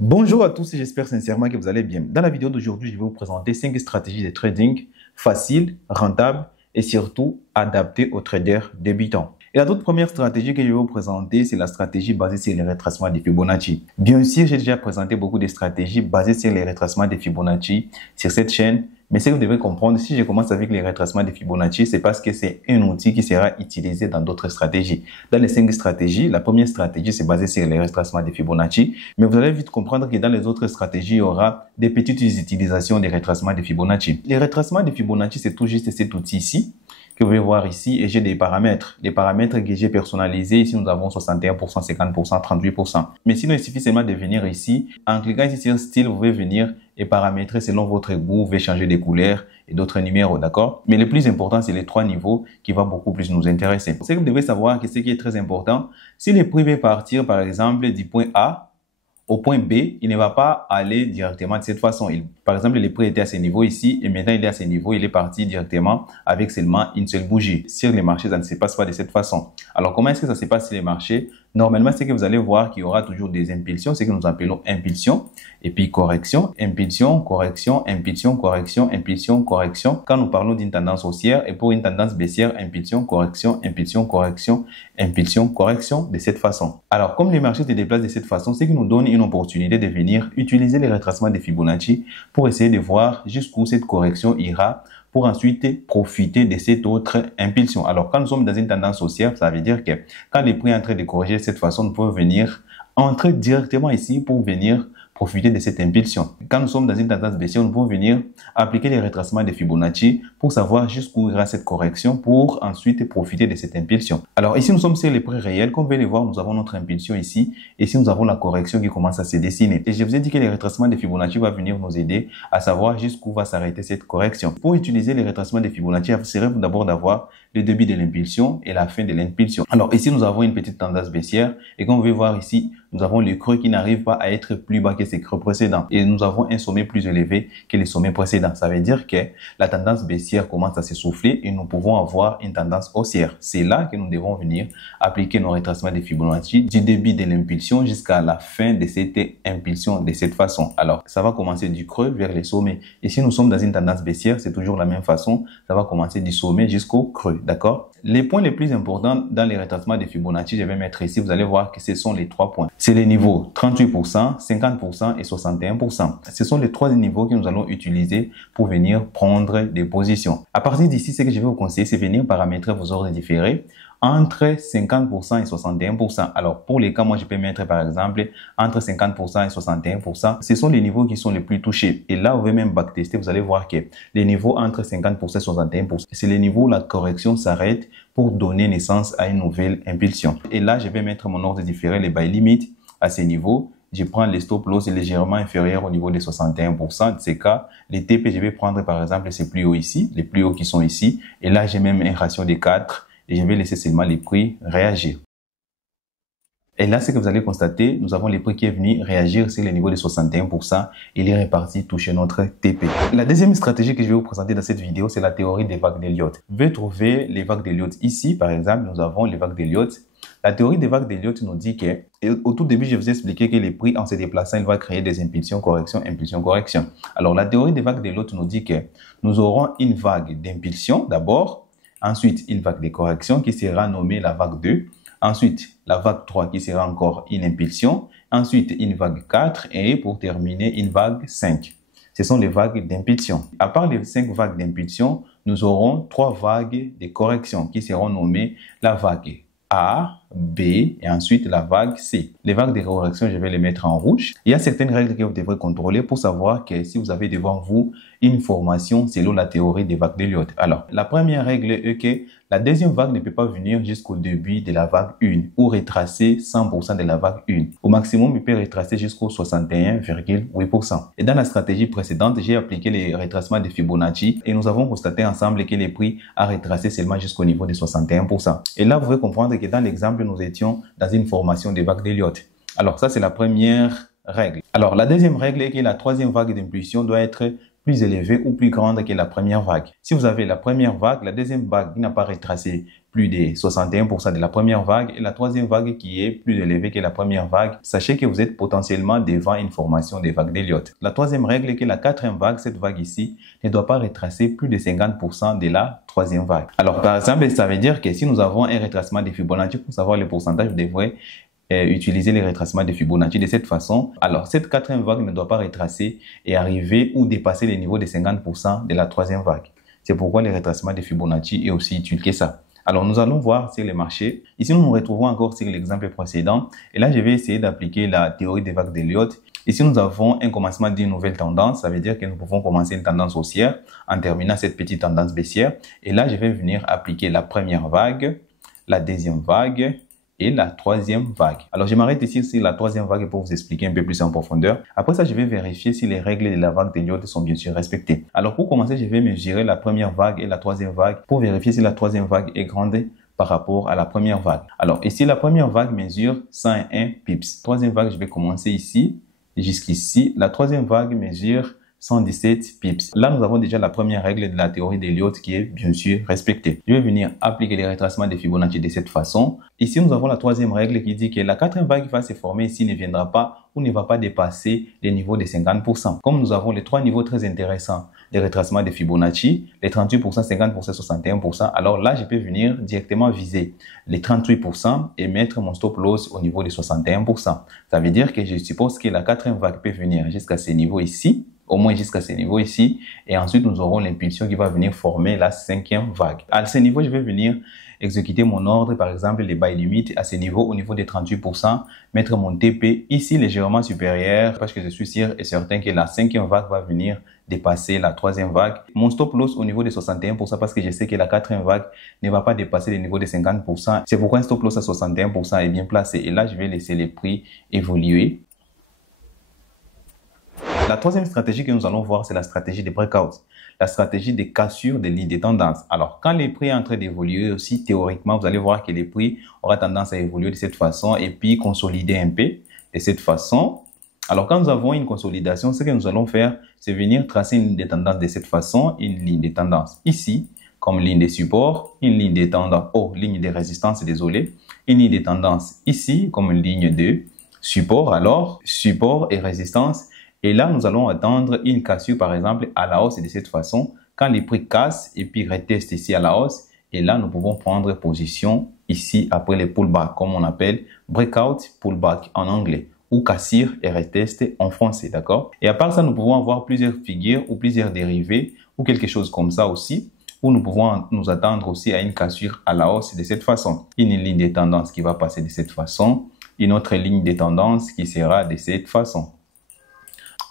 Bonjour à tous et j'espère sincèrement que vous allez bien. Dans la vidéo d'aujourd'hui, je vais vous présenter 5 stratégies de trading faciles, rentables et surtout adaptées aux traders débutants. Et la toute première stratégie que je vais vous présenter, c'est la stratégie basée sur les retracements de Fibonacci. Bien sûr, j'ai déjà présenté beaucoup de stratégies basées sur les retracements de Fibonacci sur cette chaîne. Mais ce que vous devez comprendre, si je commence avec les retracements de Fibonacci, c'est parce que c'est un outil qui sera utilisé dans d'autres stratégies. Dans les 5 stratégies, la première stratégie, c'est basée sur les retracements de Fibonacci. Mais vous allez vite comprendre que dans les autres stratégies, il y aura des petites utilisations des retracements de Fibonacci. Les retracements de Fibonacci, c'est tout juste cet outil ici que vous pouvez voir ici, et j'ai des paramètres. Les paramètres que j'ai personnalisés, ici nous avons 61%, 50%, 38%. Mais sinon, il suffit seulement de venir ici. En cliquant ici sur style, vous pouvez venir et paramétrer selon votre goût. Vous pouvez changer des couleurs et d'autres numéros, d'accord? Mais le plus important, c'est les 3 niveaux qui vont beaucoup plus nous intéresser. Ce que vous devez savoir, que ce qui est très important, si le prix veut partir, par exemple, du point A au point B, il ne va pas aller directement de cette façon. Par exemple, le prix était à ce niveau ici et maintenant il est à ce niveau, il est parti directement avec seulement une seule bougie. Sur les marchés, ça ne se passe pas de cette façon. Alors, comment est-ce que ça se passe sur les marchés? Normalement, c'est que vous allez voir qu'il y aura toujours des impulsions, c'est que nous appelons impulsion, et puis correction, impulsion, correction, impulsion, correction, impulsion, correction. Quand nous parlons d'une tendance haussière et pour une tendance baissière, impulsion, correction, impulsion, correction, impulsion, correction, de cette façon. Alors, comme les marchés se déplacent de cette façon, c'est que nous donne une opportunité de venir utiliser les retracements de Fibonacci pour essayer de voir jusqu'où cette correction ira pour ensuite profiter de cette autre impulsion. Alors, quand nous sommes dans une tendance haussière, ça veut dire que quand les prix sont en train de corriger de cette façon, nous pouvons venir entrer directement ici pour venir profiter de cette impulsion. Quand nous sommes dans une tendance baissière, nous pouvons venir appliquer les retracements de Fibonacci pour savoir jusqu'où ira cette correction pour ensuite profiter de cette impulsion. Alors ici, nous sommes sur les prix réels. Comme vous pouvez le voir, nous avons notre impulsion ici. Et ici, nous avons la correction qui commence à se dessiner. Et je vous ai dit que les retracements de Fibonacci vont venir nous aider à savoir jusqu'où va s'arrêter cette correction. Pour utiliser les retracements de Fibonacci, il serait d'abord d'avoir le début de l'impulsion et la fin de l'impulsion. Alors ici, nous avons une petite tendance baissière. Et comme vous pouvez voir ici, nous avons le creux qui n'arrive pas à être plus bas que ces creux précédents. Et nous avons un sommet plus élevé que les sommets précédents. Ça veut dire que la tendance baissière commence à s'essouffler et nous pouvons avoir une tendance haussière. C'est là que nous devons venir appliquer nos retracements de Fibonacci du début de l'impulsion jusqu'à la fin de cette impulsion de cette façon. Alors, ça va commencer du creux vers les sommets. Et si nous sommes dans une tendance baissière, c'est toujours la même façon. Ça va commencer du sommet jusqu'au creux, d'accord? Les points les plus importants dans les retracements de Fibonacci, je vais mettre ici, vous allez voir que ce sont les 3 points. C'est les niveaux 38%, 50% et 61%. Ce sont les 3 niveaux que nous allons utiliser pour venir prendre des positions. À partir d'ici, ce que je vais vous conseiller, c'est venir paramétrer vos ordres différés entre 50% et 61%. Alors, pour les cas, moi, je peux mettre, par exemple, entre 50% et 61%. Ce sont les niveaux qui sont les plus touchés. Et là, vous pouvez même backtester. Vous allez voir que les niveaux entre 50% et 61%, c'est les niveaux où la correction s'arrête pour donner naissance à une nouvelle impulsion. Et là, je vais mettre mon ordre différé, les buy limit, à ces niveaux. Je prends les stop loss légèrement inférieurs au niveau des 61% de ces cas. Les TP, je vais prendre, par exemple, ces plus hauts ici, les plus hauts qui sont ici. Et là, j'ai même un ratio de 4. Et je vais laisser seulement les prix réagir. Et là, ce que vous allez constater, nous avons les prix qui est venu réagir sur le niveau de 61%. Il est reparti toucher notre TP. La deuxième stratégie que je vais vous présenter dans cette vidéo, c'est la théorie des vagues d'Elliott. Vous pouvez trouver les vagues d'Elliott ici. Par exemple, nous avons les vagues d'Elliott. La théorie des vagues d'Elliott nous dit que, et au tout début, je vous ai expliqué que les prix, en se déplaçant, il va créer des impulsions, correction, impulsion, correction. Alors, la théorie des vagues d'Elliott nous dit que nous aurons une vague d'impulsion d'abord. Ensuite, une vague de correction qui sera nommée la vague 2. Ensuite, la vague 3 qui sera encore une impulsion. Ensuite, une vague 4 et pour terminer, une vague 5. Ce sont les vagues d'impulsion. À part les 5 vagues d'impulsion, nous aurons 3 vagues de correction qui seront nommées la vague A, B et ensuite la vague C. Les vagues de correction, je vais les mettre en rouge. Il y a certaines règles que vous devrez contrôler pour savoir que si vous avez devant vous une formation selon la théorie des vagues d'Elliott. Alors, la première règle est que la deuxième vague ne peut pas venir jusqu'au début de la vague 1 ou retracer 100% de la vague 1. Au maximum, il peut retracer jusqu'au 61,8%. Et dans la stratégie précédente, j'ai appliqué les retracements de Fibonacci et nous avons constaté ensemble que les prix a retracé seulement jusqu'au niveau de 61%. Et là, vous pouvez comprendre que dans l'exemple, nous étions dans une formation des vagues d'Elliott. Alors, ça, c'est la première règle. Alors, la deuxième règle est que la troisième vague d'impulsion doit être plus élevée ou plus grande que la première vague. Si vous avez la première vague, la deuxième vague n'a pas retracé plus de 61% de la première vague et la troisième vague qui est plus élevée que la première vague, sachez que vous êtes potentiellement devant une formation des vagues d'Elliott. La troisième règle est que la quatrième vague, cette vague ici, ne doit pas retracer plus de 50% de la troisième vague. Alors par exemple, ça veut dire que si nous avons un retracement de Fibonacci, pour savoir le pourcentage, vous devrez utiliser les retracements de Fibonacci de cette façon. Alors cette quatrième vague ne doit pas retracer et arriver ou dépasser les niveaux de 50% de la troisième vague. C'est pourquoi les retracements de Fibonacci est aussi utile que ça. Alors, nous allons voir sur les marchés. Ici, nous nous retrouvons encore sur l'exemple précédent. Et là, je vais essayer d'appliquer la théorie des vagues d'Elliott. Ici, nous avons un commencement d'une nouvelle tendance. Ça veut dire que nous pouvons commencer une tendance haussière en terminant cette petite tendance baissière. Et là, je vais venir appliquer la première vague, la deuxième vague et la troisième vague. Alors, je m'arrête ici sur la troisième vague pour vous expliquer un peu plus en profondeur. Après ça, je vais vérifier si les règles de la vague d'Elliott sont bien sûr respectées. Alors, pour commencer, je vais mesurer la première vague et la troisième vague pour vérifier si la troisième vague est grande par rapport à la première vague. Alors, ici, la première vague mesure 101 pips. Troisième vague, je vais commencer ici jusqu'ici. La troisième vague mesure 117 pips. Là, nous avons déjà la première règle de la théorie d'Elliott qui est bien sûr respectée. Je vais venir appliquer les retracements de Fibonacci de cette façon. Ici, nous avons la troisième règle qui dit que la quatrième vague qui va se former ici ne viendra pas ou ne va pas dépasser les niveaux de 50%. Comme nous avons les trois niveaux très intéressants des retracements de Fibonacci, les 38%, 50%, 61%, alors là, je peux venir directement viser les 38% et mettre mon stop loss au niveau de 61%. Ça veut dire que je suppose que la quatrième vague peut venir jusqu'à ce niveau ici, au moins jusqu'à ce niveau ici, et ensuite nous aurons l'impulsion qui va venir former la cinquième vague. À ce niveau, je vais venir exécuter mon ordre, par exemple les buy limit à ce niveau, au niveau des 38%, mettre mon TP ici légèrement supérieur, parce que je suis sûr et certain que la cinquième vague va venir dépasser la troisième vague. Mon stop loss au niveau de 61% parce que je sais que la quatrième vague ne va pas dépasser les niveaux de 50%. C'est pourquoi un stop loss à 61% est bien placé. Et là, je vais laisser les prix évoluer. La troisième stratégie que nous allons voir, c'est la stratégie des breakouts, la stratégie des cassures des lignes de tendance. Alors, quand les prix sont en train d'évoluer aussi, théoriquement, vous allez voir que les prix auront tendance à évoluer de cette façon et puis consolider un peu de cette façon. Alors, quand nous avons une consolidation, ce que nous allons faire, c'est venir tracer une ligne de tendance de cette façon, une ligne de tendance ici, comme ligne de support, une ligne de tendance, ligne de résistance, désolé, une ligne de tendance ici, comme une ligne de support. Alors, support et résistance. Et là, nous allons attendre une cassure, par exemple, à la hausse de cette façon. Quand les prix cassent et puis retestent ici à la hausse, et là, nous pouvons prendre position ici après les pullbacks, comme on appelle breakout, pullback en anglais, ou cassure et retest en français, d'accord? Et à part ça, nous pouvons avoir plusieurs figures ou plusieurs dérivés ou quelque chose comme ça aussi, où nous pouvons nous attendre aussi à une cassure à la hausse de cette façon. Une ligne de tendance qui va passer de cette façon, une autre ligne de tendance qui sera de cette façon.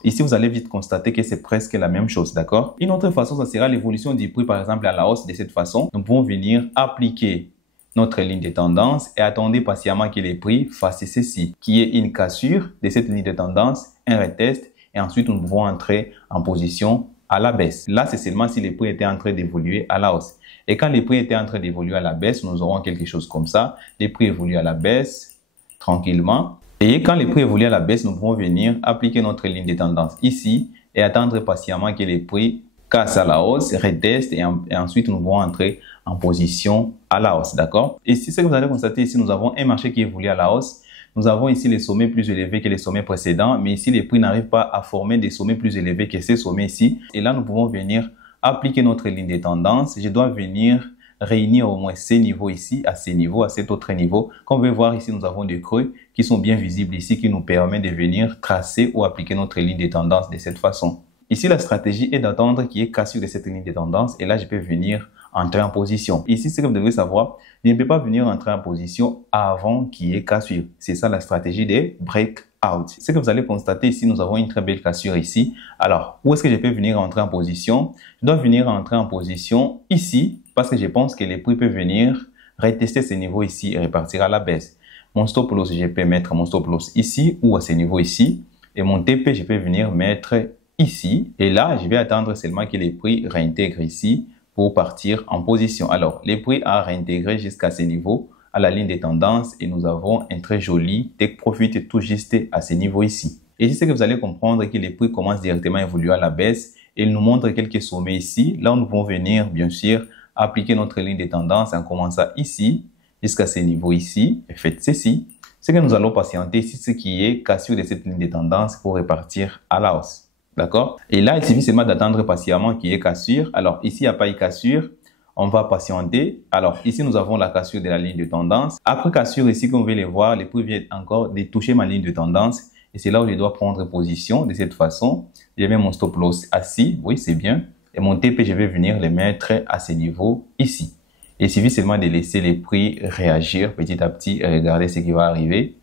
Ici, vous allez vite constater que c'est presque la même chose, d'accord? Une autre façon, ça sera l'évolution du prix, par exemple, à la hausse de cette façon. Nous pouvons venir appliquer notre ligne de tendance et attendre patiemment que les prix fassent ceci, qui est une cassure de cette ligne de tendance, un retest, et ensuite nous pouvons entrer en position à la baisse. Là, c'est seulement si les prix étaient en train d'évoluer à la hausse. Et quand les prix étaient en train d'évoluer à la baisse, nous aurons quelque chose comme ça. Les prix évoluent à la baisse, tranquillement. Et quand les prix évoluent à la baisse, nous pouvons venir appliquer notre ligne de tendance ici et attendre patiemment que les prix cassent à la hausse, retestent et ensuite nous pouvons entrer en position à la hausse, d'accord? Ici, ce que vous allez constater ici, nous avons un marché qui évolue à la hausse. Nous avons ici les sommets plus élevés que les sommets précédents, mais ici, les prix n'arrivent pas à former des sommets plus élevés que ces sommets ici. Et là, nous pouvons venir appliquer notre ligne de tendance. Je dois venir réunir au moins ces niveaux ici, à ces niveaux, à cet autre niveau. Comme vous pouvez voir ici, nous avons des creux qui sont bien visibles ici, qui nous permettent de venir tracer ou appliquer notre ligne de tendance de cette façon. Ici, la stratégie est d'attendre qu'il y ait cassure de cette ligne de tendance et là, je peux venir entrer en position. Ici, ce que vous devez savoir, je ne peux pas venir entrer en position avant qu'il y ait cassure. C'est ça la stratégie des breakouts. Ce que vous allez constater ici, nous avons une très belle cassure ici. Alors, où est-ce que je peux venir entrer en position? Je dois venir entrer en position ici parce que je pense que les prix peuvent venir retester ces niveaux ici et repartir à la baisse. Mon stop loss, je peux mettre mon stop loss ici ou à ce niveau ici. Et mon TP, je peux venir mettre ici. Et là, je vais attendre seulement que les prix réintègrent ici pour partir en position. Alors, les prix à réintégrer jusqu'à ce niveau à la ligne de tendance et nous avons un très joli take profit tout juste à ce niveau ici. Et ici, c'est que vous allez comprendre que les prix commencent directement à évoluer à la baisse et ils nous montrent quelques sommets ici. Là, nous pouvons venir, bien sûr, appliquer notre ligne de tendance en commençant ici jusqu'à ce niveau ici et faites ceci. Ce que nous allons patienter ici, ce qui est cassure de cette ligne de tendance pour repartir à la hausse. D'accord? Et là, il suffit seulement d'attendre patiemment qu'il y ait cassure. Alors ici, il n'y a pas eu cassure. On va patienter. Alors ici, nous avons la cassure de la ligne de tendance. Après cassure ici, comme vous pouvez le voir, les prix viennent encore de toucher ma ligne de tendance. Et c'est là où je dois prendre position de cette façon. Je mets mon stop loss assis. Oui, c'est bien. Et mon TP, je vais venir le mettre à ce niveau ici. Il suffit seulement de laisser les prix réagir petit à petit et regarder ce qui va arriver.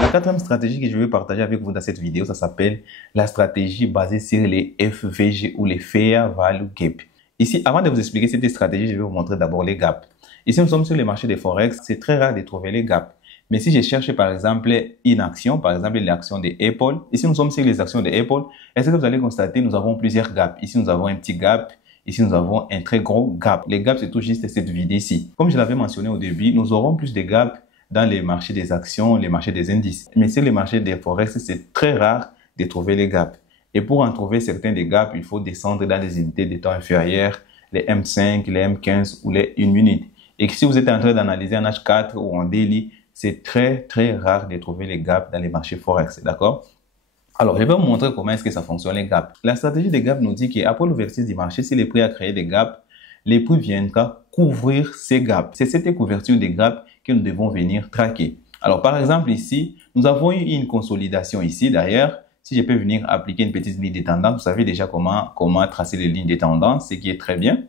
La quatrième stratégie que je vais partager avec vous dans cette vidéo, ça s'appelle la stratégie basée sur les FVG ou les Fair Value Gap. Ici, avant de vous expliquer cette stratégie, je vais vous montrer d'abord les gaps. Ici, nous sommes sur les marchés des Forex. C'est très rare de trouver les gaps. Mais si je cherche par exemple une action, par exemple l'action de Apple, ici nous sommes sur les actions de Apple, est-ce que vous allez constater nous avons plusieurs gaps. Ici nous avons un petit gap. Ici, nous avons un très gros gap. Les gaps, c'est tout juste cette vidéo ici. Comme je l'avais mentionné au début, nous aurons plus de gaps dans les marchés des actions, les marchés des indices. Mais sur les marchés des forex, c'est très rare de trouver les gaps. Et pour en trouver certains des gaps, il faut descendre dans les unités de temps inférieures, les M5, les M15 ou les 1 minute. Et si vous êtes en train d'analyser un H4 ou en daily, c'est très rare de trouver les gaps dans les marchés forex. D'accord? Alors, je vais vous montrer comment est-ce que ça fonctionne les gaps. La stratégie des gaps nous dit qu'après l'ouverture du marché, si les prix a créé des gaps, les prix viendront couvrir ces gaps. C'est cette couverture des gaps que nous devons venir traquer. Alors, par exemple, ici, nous avons eu une consolidation ici. D'ailleurs, si je peux venir appliquer une petite ligne de tendance, vous savez déjà comment tracer les lignes de tendance, ce qui est très bien.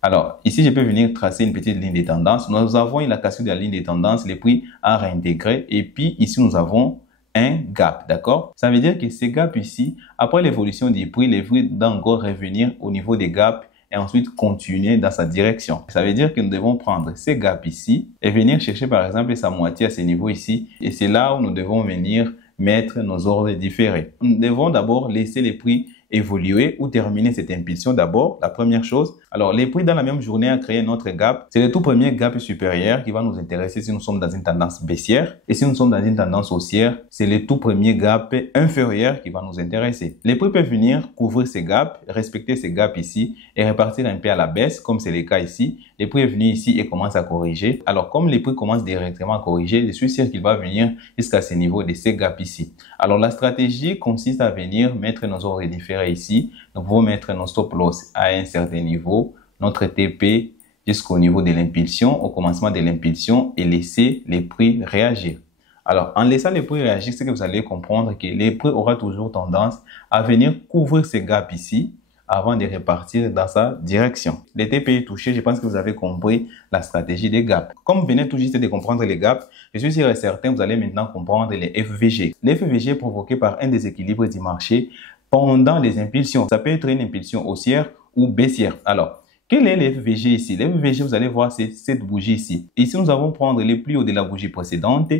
Alors, ici, je peux venir tracer une petite ligne de tendance. Nous avons eu la cassure de la ligne de tendance, les prix à réintégrer. Et puis, ici, nous avons un gap, d'accord? Ça veut dire que ces gaps ici, après l'évolution des prix, les prix doivent encore revenir au niveau des gaps et ensuite continuer dans sa direction. Ça veut dire que nous devons prendre ces gaps ici et venir chercher par exemple sa moitié à ce niveau ici. Et c'est là où nous devons venir mettre nos ordres différés. Nous devons d'abord laisser les prix évoluer ou terminer cette impulsion d'abord, la première chose. Alors, les prix dans la même journée a créé notre gap. C'est le tout premier gap supérieur qui va nous intéresser si nous sommes dans une tendance baissière. Et si nous sommes dans une tendance haussière, c'est le tout premier gap inférieur qui va nous intéresser. Les prix peuvent venir couvrir ces gaps, respecter ces gaps ici et repartir un peu à la baisse, comme c'est le cas ici. Les prix est venu ici et commence à corriger. Alors, comme les prix commencent directement à corriger, je suis sûr qu'il va venir jusqu'à ce niveau de ces gaps ici. Alors, la stratégie consiste à venir mettre nos ordres différés ici. Nous pouvons mettre nos stop loss à un certain niveau, notre TP jusqu'au niveau de l'impulsion, au commencement de l'impulsion et laisser les prix réagir. Alors, en laissant les prix réagir, c'est que vous allez comprendre que les prix auront toujours tendance à venir couvrir ces gaps ici avant de repartir dans sa direction. Les TP est touché, je pense que vous avez compris la stratégie des gaps. Comme vous venez tout juste de comprendre les gaps, je suis sûr et certain que vous allez maintenant comprendre les FVG. Les FVG provoqués par un déséquilibre du marché pendant les impulsions. Ça peut être une impulsion haussière ou baissière. Alors, quel est l'FVG ici? L'FVG, vous allez voir, c'est cette bougie ici. Ici, nous allons prendre les plus hauts de la bougie précédente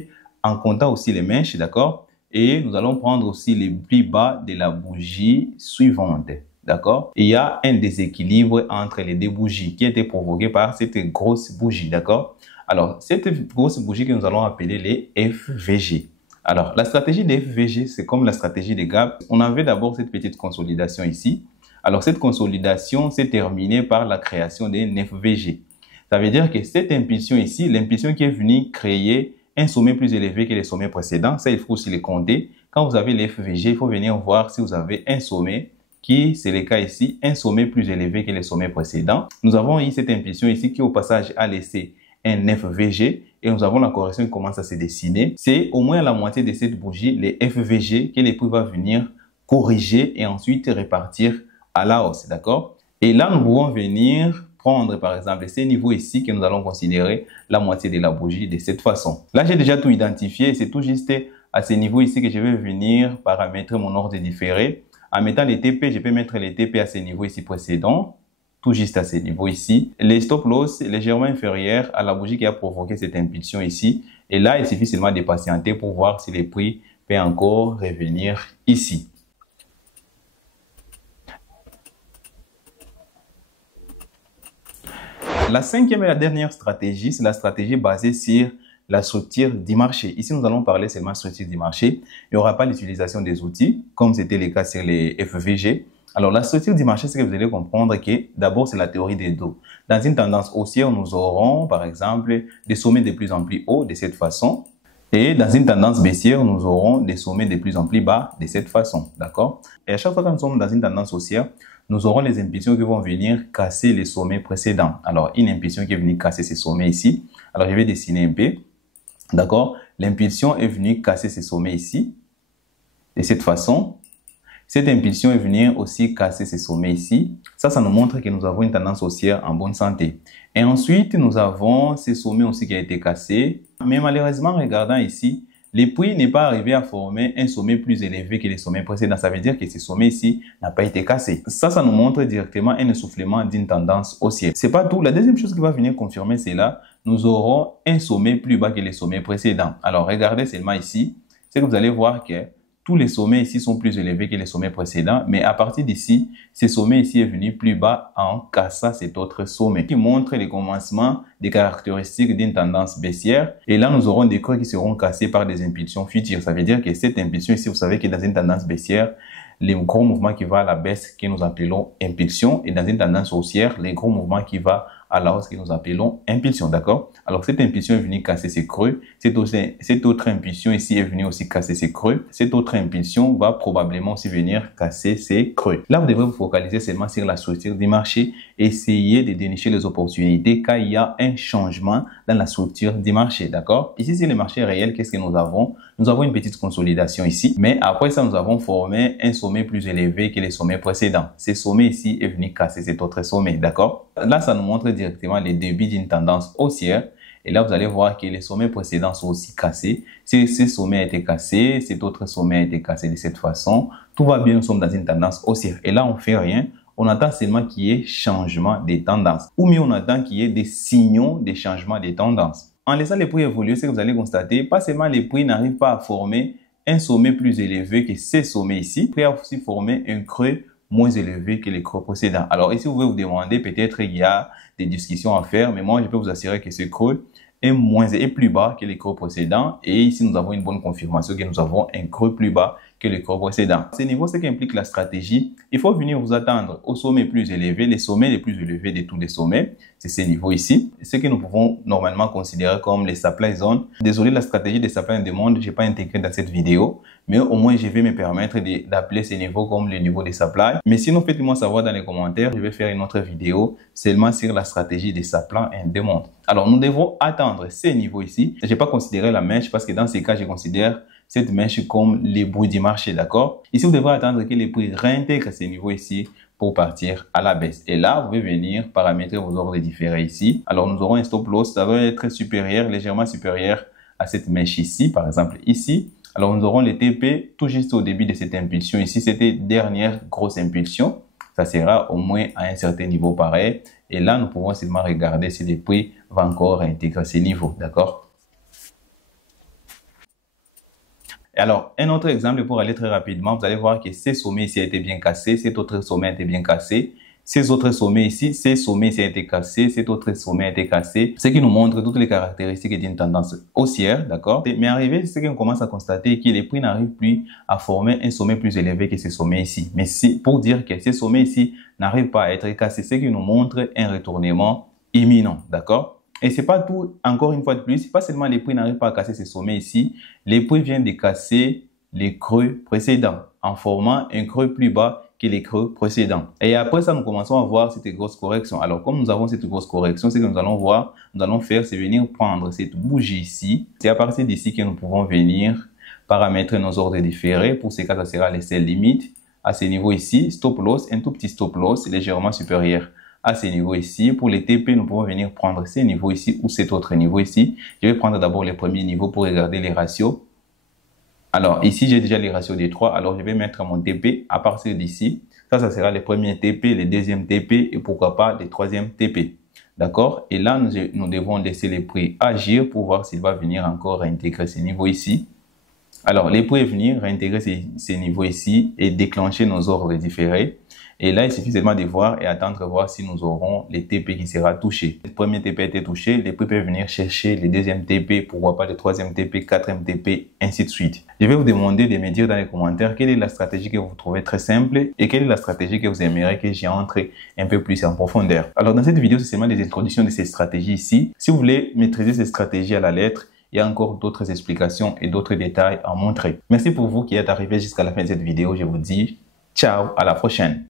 en comptant aussi les mèches, d'accord? Et nous allons prendre aussi les plus bas de la bougie suivante. D'accord? Il y a un déséquilibre entre les deux bougies qui a été provoqué par cette grosse bougie. D'accord? Alors, cette grosse bougie que nous allons appeler les FVG. Alors, la stratégie des FVG, c'est comme la stratégie des gaps. On avait d'abord cette petite consolidation ici. Alors, cette consolidation s'est terminée par la création des FVG. Ça veut dire que cette impulsion ici, l'impulsion qui est venue créer un sommet plus élevé que les sommets précédents, ça, il faut aussi les compter. Quand vous avez les FVG, il faut venir voir si vous avez un sommet qui, c'est le cas ici, un sommet plus élevé que les sommets précédents. Nous avons eu cette impulsion ici qui, au passage, a laissé un FVG et nous avons la correction qui commence à se dessiner. C'est au moins la moitié de cette bougie, les FVG, que les prix vont venir corriger et ensuite repartir à la hausse, d'accord? Et là, nous pouvons venir prendre, par exemple, ces niveaux ici que nous allons considérer la moitié de la bougie de cette façon. Là, j'ai déjà tout identifié. C'est tout juste à ce niveau ici que je vais venir paramétrer mon ordre différé. En mettant les TP, je peux mettre les TP à ce niveau ici précédent, tout juste à ce niveau ici. Les stop loss légèrement inférieurs à la bougie qui a provoqué cette impulsion ici. Et là, il suffit seulement de patienter pour voir si les prix peuvent encore revenir ici. La cinquième et la dernière stratégie, c'est la stratégie basée sur la structure du marché. Ici, nous allons parler seulement de structure du marché. Il n'y aura pas l'utilisation des outils, comme c'était le cas sur les FVG. Alors, la structure du marché, c'est que vous allez comprendre que d'abord, c'est la théorie des dos. Dans une tendance haussière, nous aurons, par exemple, des sommets de plus en plus hauts de cette façon. Et dans une tendance baissière, nous aurons des sommets de plus en plus bas de cette façon. D'accord? Et à chaque fois que nous sommes dans une tendance haussière, nous aurons les impulsions qui vont venir casser les sommets précédents. Alors, une impulsion qui est venue casser ces sommets ici. Alors, je vais dessiner un peu. D'accord? L'impulsion est venue casser ces sommets ici. De cette façon. Cette impulsion est venue aussi casser ces sommets ici. Ça nous montre que nous avons une tendance haussière en bonne santé. Et ensuite, nous avons ces sommets aussi qui ont été cassés. Mais malheureusement, regardant ici, le prix n'est pas arrivé à former un sommet plus élevé que les sommets précédents. Ça veut dire que ce sommet ici n'a pas été cassé. Ça nous montre directement un essoufflement d'une tendance haussière. C'est pas tout. La deuxième chose qui va venir confirmer cela, nous aurons un sommet plus bas que les sommets précédents. Alors, regardez seulement ici. C'est que vous allez voir que tous les sommets ici sont plus élevés que les sommets précédents, mais à partir d'ici, ce sommet ici est venu plus bas en cassant cet autre sommet qui montre les commencements des caractéristiques d'une tendance baissière. Et là, nous aurons des creux qui seront cassés par des impulsions futures. Ça veut dire que cette impulsion ici, vous savez que dans une tendance baissière, les gros mouvements qui vont à la baisse que nous appelons impulsion, et dans une tendance haussière, les gros mouvements qui vont à la hausse que nous appelons impulsion, d'accord? Alors, cette impulsion est venue casser ces creux. Cette autre impulsion ici est venue aussi casser ces creux. Cette autre impulsion va probablement aussi venir casser ces creux. Là, vous devrez vous focaliser seulement sur la structure du marché. Essayez de dénicher les opportunités quand il y a un changement dans la structure du marché, d'accord? Ici, c'est le marché réel. Qu'est-ce que nous avons? Nous avons une petite consolidation ici. Mais après ça, nous avons formé un sommet plus élevé que les sommets précédents. Ce sommet ici est venu casser cet autre sommet, d'accord? Là, ça nous montre directement les débuts d'une tendance haussière. Et là, vous allez voir que les sommets précédents sont aussi cassés. Ce sommet a été cassé, cet autre sommet a été cassé de cette façon. Tout va bien, nous sommes dans une tendance haussière. Et là, on fait rien. On attend seulement qu'il y ait changement des tendances. Ou mieux, on attend qu'il y ait des signaux de changement des tendances. En laissant les prix évoluer, c'est que vous allez constater, pas seulement les prix n'arrivent pas à former un sommet plus élevé que ces sommets ici, il a aussi formé un creux moins élevé que les creux précédents. Alors ici, vous pouvez vous demander, peut-être il y a des discussions à faire, mais moi, je peux vous assurer que ce creux est plus bas que les creux précédents. Et ici, nous avons une bonne confirmation que nous avons un creux plus bas que les creux précédents. Ce niveau, c'est qu'implique la stratégie. Il faut venir vous attendre au sommet plus élevé, les sommets les plus élevés de tous les sommets. C'est ces niveaux ici. Ce que nous pouvons normalement considérer comme les supply zones. Désolé, la stratégie des supply and demand, je n'ai pas intégré dans cette vidéo. Mais au moins, je vais me permettre d'appeler ces niveaux comme les niveaux des supply. Mais sinon, faites-moi savoir dans les commentaires. Je vais faire une autre vidéo seulement sur la stratégie des supply and demand. Alors, nous devons attendre ces niveaux ici. Je n'ai pas considéré la mèche parce que dans ces cas, je considère cette mèche comme les bruits du marché, d'accord? Ici, vous devrez attendre que les prix réintègrent ces niveaux ici pour partir à la baisse. Et là, vous pouvez venir paramétrer vos ordres différés ici. Alors, nous aurons un stop loss. Ça va être supérieur, légèrement supérieur à cette mèche ici, par exemple ici. Alors, nous aurons les TP tout juste au début de cette impulsion ici. C'était dernière grosse impulsion. Ça sera au moins à un certain niveau pareil. Et là, nous pouvons seulement regarder si les prix vont encore intégrer ces niveaux, d'accord? Alors, un autre exemple pour aller très rapidement, vous allez voir que ces sommets ici a été bien cassé, cet autre sommet a été bien cassé, ces autres sommets ici, ces sommets ici a été cassé, cet autre sommet a été cassé, ce qui nous montre toutes les caractéristiques d'une tendance haussière, d'accord? Mais arrivé, c'est qu'on commence à constater que les prix n'arrivent plus à former un sommet plus élevé que ces sommets ici. Mais pour dire que ces sommets ici n'arrivent pas à être cassés, c'est qui nous montre un retournement imminent, d'accord? Et c'est pas tout, encore une fois de plus, c'est pas seulement les prix n'arrivent pas à casser ces sommets ici, les prix viennent de casser les creux précédents en formant un creux plus bas que les creux précédents. Et après ça, nous commençons à voir cette grosse correction. Alors, comme nous avons cette grosse correction, ce que nous allons voir, nous allons faire, c'est venir prendre cette bougie ici. C'est à partir d'ici que nous pouvons venir paramétrer nos ordres différés. Pour ces cas, ça sera les sell limit. À ce niveau ici, stop loss, un tout petit stop loss légèrement supérieur à ces niveaux ici. Pour les TP, nous pouvons venir prendre ces niveaux ici ou cet autre niveau ici. Je vais prendre d'abord les premiers niveaux pour regarder les ratios. Alors, ici, j'ai déjà les ratios des 3. Alors, je vais mettre mon TP à partir d'ici. Ça sera les premiers TP, les deuxièmes TP et pourquoi pas les troisièmes TP. D'accord? Et là, nous devons laisser les prix agir pour voir s'il va venir encore réintégrer ces niveaux ici. Alors, les prix venir réintégrer ces niveaux ici et déclencher nos ordres différés. Et là, il suffit seulement de voir et attendre voir si nous aurons les TP qui sera touché. Le premier TP a été touché, les prix peuvent venir chercher les deuxième TP, pourquoi pas le troisième TP, quatrième TP, ainsi de suite. Je vais vous demander de me dire dans les commentaires quelle est la stratégie que vous trouvez très simple et quelle est la stratégie que vous aimeriez que j'y entre un peu plus en profondeur. Alors dans cette vidéo, c'est seulement des introductions de ces stratégies ici. Si vous voulez maîtriser ces stratégies à la lettre, il y a encore d'autres explications et d'autres détails à montrer. Merci pour vous qui êtes arrivés jusqu'à la fin de cette vidéo. Je vous dis ciao, à la prochaine.